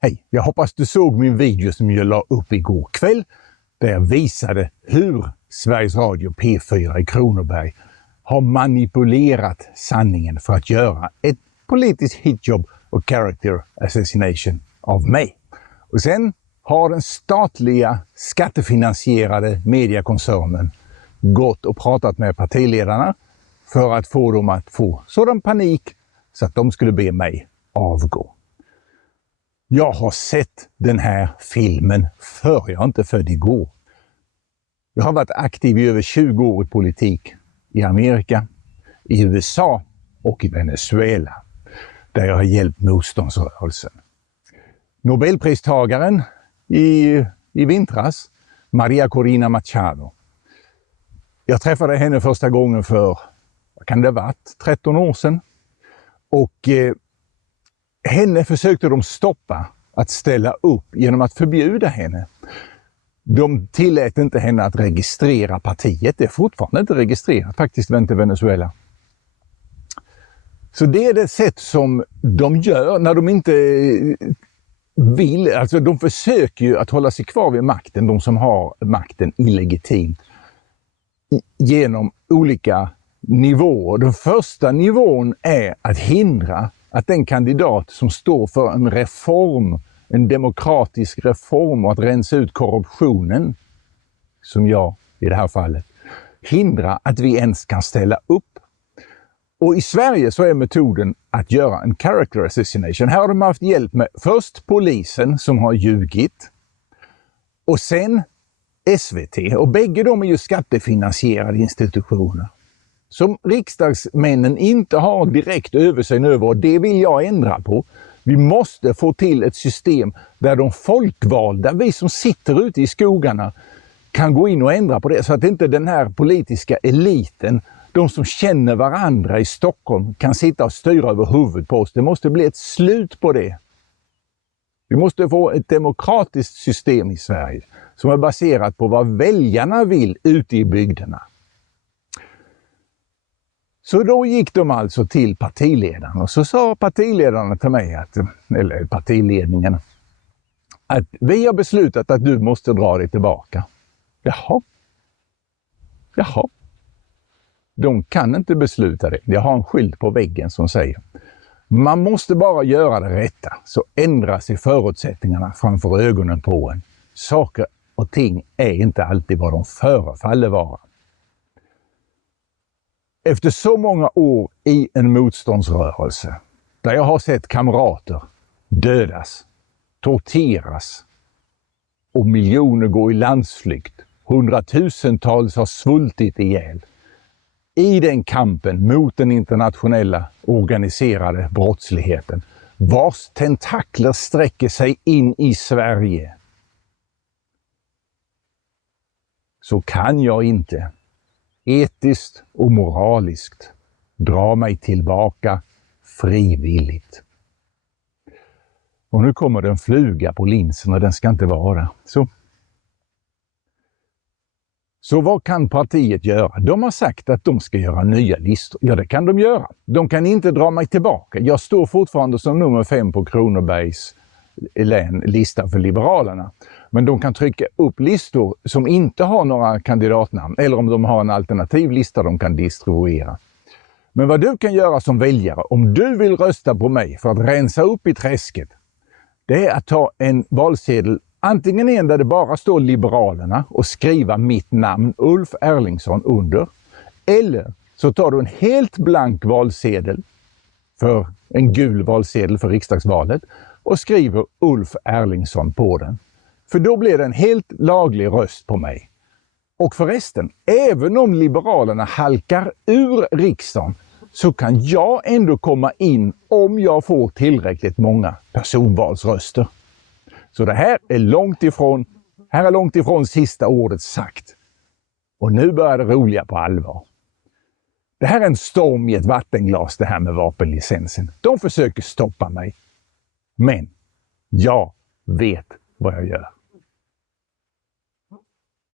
Hej, jag hoppas du såg min video som jag la upp igår kväll där jag visade hur Sveriges Radio P4 i Kronoberg har manipulerat sanningen för att göra ett politiskt hitjobb och character assassination av mig. Och sen har den statliga skattefinansierade mediekoncernen gått och pratat med partiledarna för att få dem att få sådan panik så att de skulle be mig avgå. Jag har sett den här filmen för jag är inte född igår. Jag har varit aktiv i över 20 år i politik i Amerika, i USA och i Venezuela, där jag har hjälpt motståndsrörelsen. Nobelpristagaren i vintras, Maria Corina Machado. Jag träffade henne första gången för, vad kan det ha varit, 13 år sedan. Och henne försökte de stoppa att ställa upp genom att förbjuda henne. De tillät inte henne att registrera partiet. Det är fortfarande inte registrerat faktiskt i Venezuela. Så det är det sätt som de gör när de inte vill. Alltså de försöker ju att hålla sig kvar vid makten, de som har makten illegitimt, genom olika nivåer. Den första nivån är att hindra att den kandidat som står för en reform, en demokratisk reform och att rensa ut korruptionen, som jag i det här fallet, hindra att vi ens kan ställa upp. Och i Sverige så är metoden att göra en character assassination. Här har de haft hjälp med först polisen som har ljugit och sen SVT. Och bägge de är ju skattefinansierade institutioner som riksdagsmännen inte har direkt översyn över, och det vill jag ändra på. Vi måste få till ett system där de folkvalda, vi som sitter ute i skogarna, kan gå in och ändra på det så att inte den här politiska eliten, de som känner varandra i Stockholm, kan sitta och styra över huvudet på oss. Det måste bli ett slut på det. Vi måste få ett demokratiskt system i Sverige som är baserat på vad väljarna vill ute i bygderna. Så då gick de alltså till partiledaren och så sa partiledarna till mig, eller partiledningen, att vi har beslutat att du måste dra dig tillbaka. Jaha. De kan inte besluta det. Jag har en skylt på väggen som säger man måste bara göra det rätta, så ändrar sig förutsättningarna framför ögonen på en. Saker och ting är inte alltid vad de förefaller vara. Efter så många år i en motståndsrörelse, där jag har sett kamrater dödas, torteras och miljoner gå i landsflykt, hundratusentals har svultit ihjäl, i den kampen mot den internationella organiserade brottsligheten, vars tentakler sträcker sig in i Sverige, så kan jag inte etiskt och moraliskt dra mig tillbaka frivilligt. Och nu kommer det en fluga på linsen och den ska inte vara. Så vad kan partiet göra? De har sagt att de ska göra nya listor. Ja, det kan de göra. De kan inte dra mig tillbaka. Jag står fortfarande som nummer 5 på Kronobergs län lista för Liberalerna. Men de kan trycka upp listor som inte har några kandidatnamn, eller om de har en alternativ lista de kan distribuera. Men vad du kan göra som väljare, om du vill rösta på mig för att rensa upp i träsket, det är att ta en valsedel, antingen en där det bara står Liberalerna och skriva mitt namn Ulf Erlingsson under, eller så tar du en helt blank valsedel, för en gul valsedel för riksdagsvalet, och skriver Ulf Erlingsson på den. För då blir det en helt laglig röst på mig. Och förresten, även om Liberalerna halkar ur riksdagen, så kan jag ändå komma in om jag får tillräckligt många personvalsröster. Så det här är långt ifrån sista ordet sagt. Och nu börjar det roliga på allvar. Det här är en storm i ett vattenglas, det här med vapenlicensen. De försöker stoppa mig. Men jag vet vad jag gör.